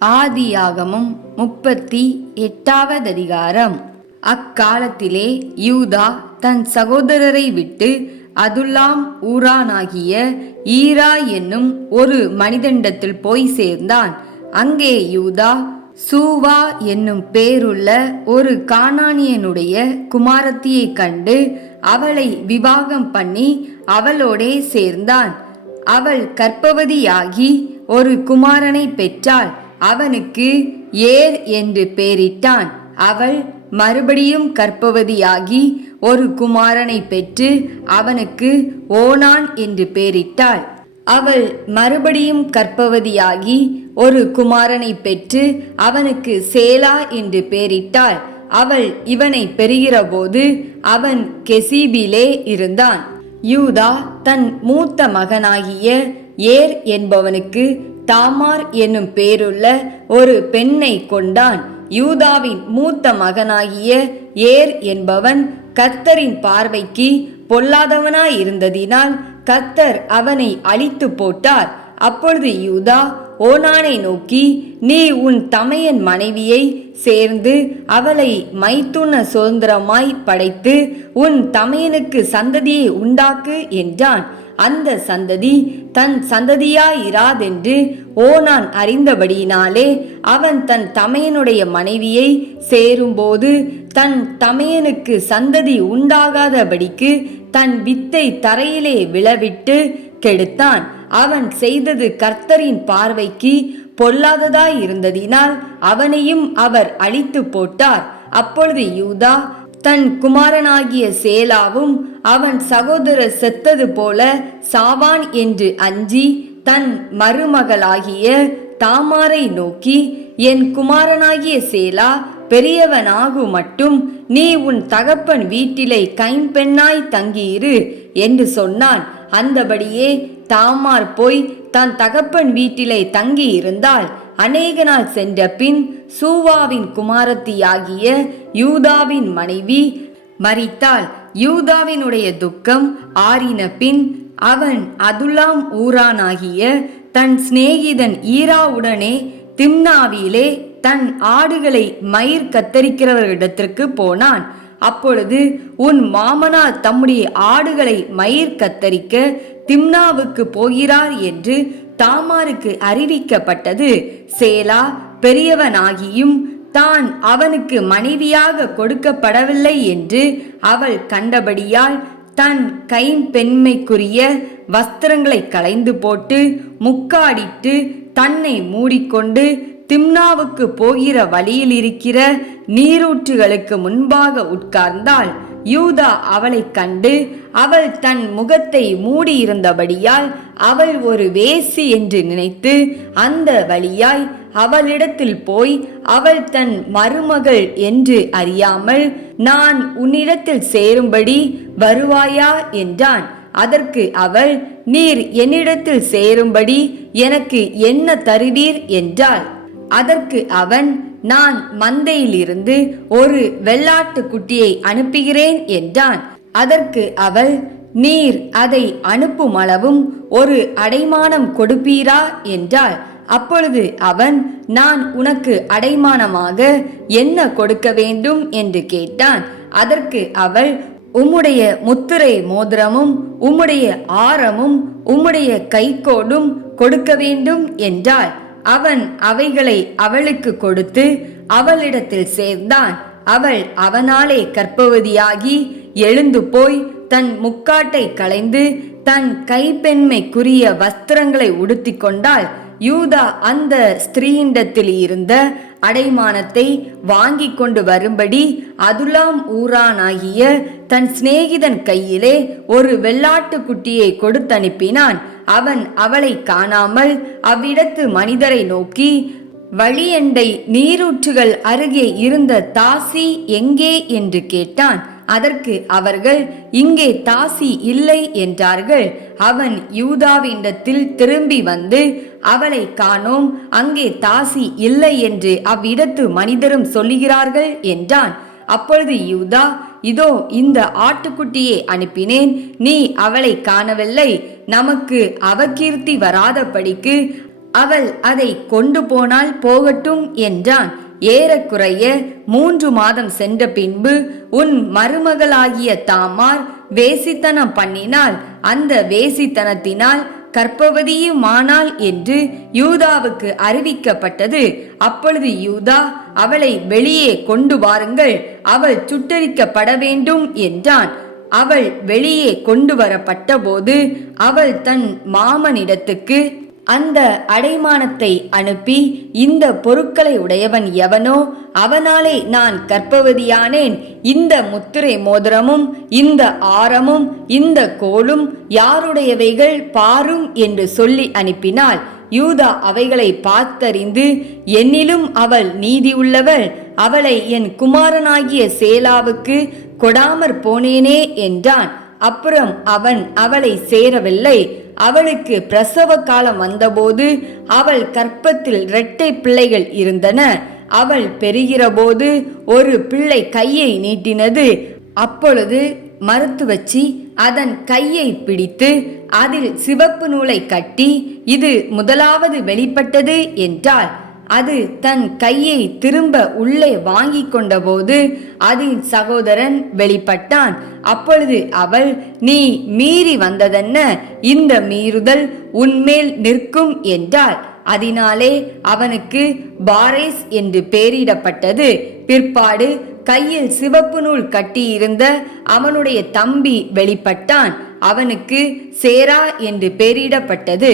ஆதியாகமம் 38வது அதிகாரம். அக்காலத்திலே யூதா தன் சகோதரரை விட்டு அதுல்லாம் ஊரானாகிய ஈரா என்னும் ஒரு மனிதனிடத்தில் போய் சேர்ந்தான். அங்கே யூதா சூவா என்னும் பேருள்ள ஒரு கானானியனுடைய குமாரத்தியை கண்டு அவளை விவாகம் பண்ணி அவளோடே சேர்ந்தான். அவள் கர்ப்பவதியாகி ஒரு குமாரனை பெற்றாள். அவனுக்கு ஏர் என்று பெயரிட்டான். அவள் மறுபடியும் கர்ப்பவதியாகி ஒரு குமாரனை பெற்று அவனுக்கு ஓனான் என்று பெயரிட்டாள். அவள் மறுபடியும் கர்ப்பவதியாகி ஒரு குமாரனை பெற்று அவனுக்கு சேலா என்று பெயரிட்டாள். அவள் இவனை பெறுகிறபோது அவன் கெசீபிலே இருந்தான். யூதா தன் மூத்த மகனாகிய ஏர் என்பவனுக்கு தாமார் என்னும் பேருள்ள ஒரு பெண்ணை கொண்டான். யூதாவின் மூத்த மகனாகிய ஏர் என்பவன் கர்த்தரின் பார்வைக்கு பொல்லாதவனாயிருந்ததினால் கர்த்தர் அவனை அழித்து போட்டார். அப்பொழுது யூதா ஓனானை நோக்கி, நீ உன் தமையன் மனைவியை சேர்ந்து அவளை மைத்துன சுதந்திரமாய் படைத்து உன் தமையனுக்கு சந்ததியை உண்டாக்கு என்றான். அந்த சந்ததி தன் சந்ததியாயிராதென்று ஓனான் அறிந்தபடியினாலே அவன் தன் தமையனுடைய மனைவியை சேரும்போது தன் தமையனுக்கு சந்ததி உண்டாகாதபடிக்கு தன் வித்தை தரையிலே விழவிட்டு கெடுத்தான். அவன் செய்தது கர்த்தரின் பார்வைக்கு பொல்லாததாயிருந்ததினால் அவனையும் அவர் அழித்து போட்டார். அப்பொழுது யூதா தன் குமாரனாகிய சேலாவும் அவன் சகோதரர் செத்தது போல சாவான் என்று அஞ்சி தன் மருமகளாகிய தாமாரை நோக்கி, என் குமாரனாகிய சேலா பெரியவனாகு மட்டும் நீ உன் தகப்பன் வீட்டிலே கைம்பெண்ணாய் தங்கியிரு என்று சொன்னான். அந்தபடியே தாமார் போய் தன் தகப்பன் வீட்டிலே தங்கி இருந்தாள். அநேக நாள் சென்ற பின் சூவாவின் குமாரத்தியாகிய யூதாவின் மனைவி மரித்தாள். யூதாவினுடைய துக்கம் ஆறின பின் அவன் அதுல்லாம் ஊரானாகிய தன் சிநேகிதன் ஈராவுடனே திம்னாவிலே தன் ஆடுகளை மயிர் கத்தரிக்கிறவர்களிடத்திற்கு போனான். அப்பொழுது உன் மாமனார் தம்முடைய ஆடுகளை மயிர் கத்தரிக்க திம்னாவுக்கு போகிறார் என்று தாமாருக்கு அறிவிக்கப்பட்டது. சேலா பெரியவனாகியும் தான் அவனுக்கு மனைவியாக கொடுக்கப்படவில்லை என்று அவள் கண்டபடியால் தன் கைம்பெண்மைக்குரிய வஸ்திரங்களை களைந்து போட்டு முக்காடிட்டு தன்னை மூடிக்கொண்டு திம்னாவுக்கு போகிற வழியில் இருக்கிற நீரூற்றுகளுக்கு முன்பாக உட்கார்ந்தாள். யூதா அவளை கண்டு அவள் தன் முகத்தை மூடியிருந்தபடியால் அவள் ஒரு வேசி என்று நினைத்து அந்த வழியாய் அவளிடத்தில் போய் அவள் தன் மருமகள் என்று அறியாமல், நான் உன்னிடத்தில் சேரும்படி வருவாயா என்றான். அதற்கு அவள், நீர் என்னிடத்தில் சேரும்படி எனக்கு என்ன தருவீர் என்றாள். அதற்கு அவன், நான் மந்தையிலிருந்து ஒரு வெள்ளாட்டு குட்டியை அனுப்புகிறேன் என்றான். அதற்கு அவள், நீர் அதை அனுப்பும் அளவும் ஒரு அடைமானம் கொடுப்பீரா என்றாள். அப்பொழுது அவன், நான் உனக்கு அடைமானமாக என்ன கொடுக்க வேண்டும் என்று கேட்டான். அதற்கு அவள், உம்முடைய முத்திரை மோதிரமும் உம்முடைய ஆரமும் உம்முடைய கைக்கோடும் கொடுக்க வேண்டும் என்றாள். அவன் அவைகளை அவளுக்கு கொடுத்து அவளிடத்தில் சேர்ந்தான். அவள் அவனாலே கர்ப்பவதியாகி எழுந்து போய் தன் முக்காட்டை களைந்து தன் கைப்பெண்மைக்குரிய வஸ்திரங்களை உடுத்தி கொண்டாள். யூதா அந்த ஸ்திரீயிடத்தில் இருந்த அடைமானத்தை வாங்கி கொண்டு வரும்படி அதுல்லாம் ஊரானாகிய தன் சிநேகிதன் கையிலே ஒரு வெள்ளாட்டு குட்டியை கொடுத்தனுப்பினான். அவன் அவளை காணாமல் அவ்விடத்து மனிதரை நோக்கி, வழியண்டை நீரூற்றுகள் அருகே இருந்த தாசி எங்கே என்று கேட்டான். அதற்கு அவர்கள், இங்கே தாசி இல்லை என்றார்கள். அவன் யூதாவினிடத்தில் திரும்பி வந்து, அவளை காணோம், அங்கே தாசி இல்லை என்று அவ்விடத்து மனிதரும் சொல்லுகிறார்கள் என்றான். அப்பொழுது யூதா, இதோ இந்த ஆட்டுக்குட்டியை அனுப்பினேன், நீ அவளை காணவில்லை, நமக்கு அவகீர்த்தி வராதபடிக்கு அவள் அதை கொண்டு போனால் போகட்டும் என்றான். ஏறக்குறைய 3 மாதம் சென்ற பின்பு உன் மருமகளாகிய தாமார் வேசித்தனம் பண்ணினால் அந்த வேசித்தனத்தினால் கர்ப்பவதியுமானாள் என்று யூதாவுக்கு அறிவிக்கப்பட்டது. அப்பொழுது யூதா, அவளை வெளியே கொண்டு வாருங்கள், அவள் சுட்டரிக்கப்பட வேண்டும் என்றான். அவள் வெளியே கொண்டு வரப்பட்ட போது அவள் தன் மாமனிடத்துக்கு அந்த அடைமானத்தை அனுப்பி, இந்த பொருட்களை உடையவன் எவனோ அவனாலே நான் கர்ப்பவதியானேன், இந்த முத்திரை மோதிரமும் இந்த ஆரமும் இந்த கோலும் யாருடையவைகள் பாரும் என்று சொல்லி அனுப்பினாள். யூதா அவைகளை பார்த்தறிந்து, என்னிலும் அவள் நீதி உள்ளவள், அவளை என் குமாரனாகிய சேலாவுக்கு கொடாமற் போனேனே என்றான். அப்புறம் அவன் அவளை சேரவில்லை. அவளுக்கு பிரசவ காலம் வந்தபோது அவள் கர்ப்பத்தில் 2 பிள்ளைகள் இருந்தன. அவள் பெறுகிறபோது ஒரு பிள்ளை கையை நீட்டினது. அப்பொழுது மருத்துவச்சி அதன் கையை பிடித்து அதில் சிவப்பு நூலை கட்டி, இது முதலாவது வெளிப்பட்டது என்றாள். அது தன் கையை திரும்ப உள்ளே வாங்கி கொண்டபோது அதன் சகோதரன் வெளிப்பட்டான். அப்பொழுது அவள், நீ மீறி வந்ததென்ன? இந்த மீறுதல் உன்மேல் நிற்கும் என்றாள். அதனாலே அவனுக்கு பாரேஸ் என்று பெயரிடப்பட்டது. பிற்பாடு கையில் சிவப்பு நூல் கட்டியிருந்த அவனுடைய தம்பி வெளிப்பட்டான். அவனுக்கு சேரா என்று பெயரிடப்பட்டது.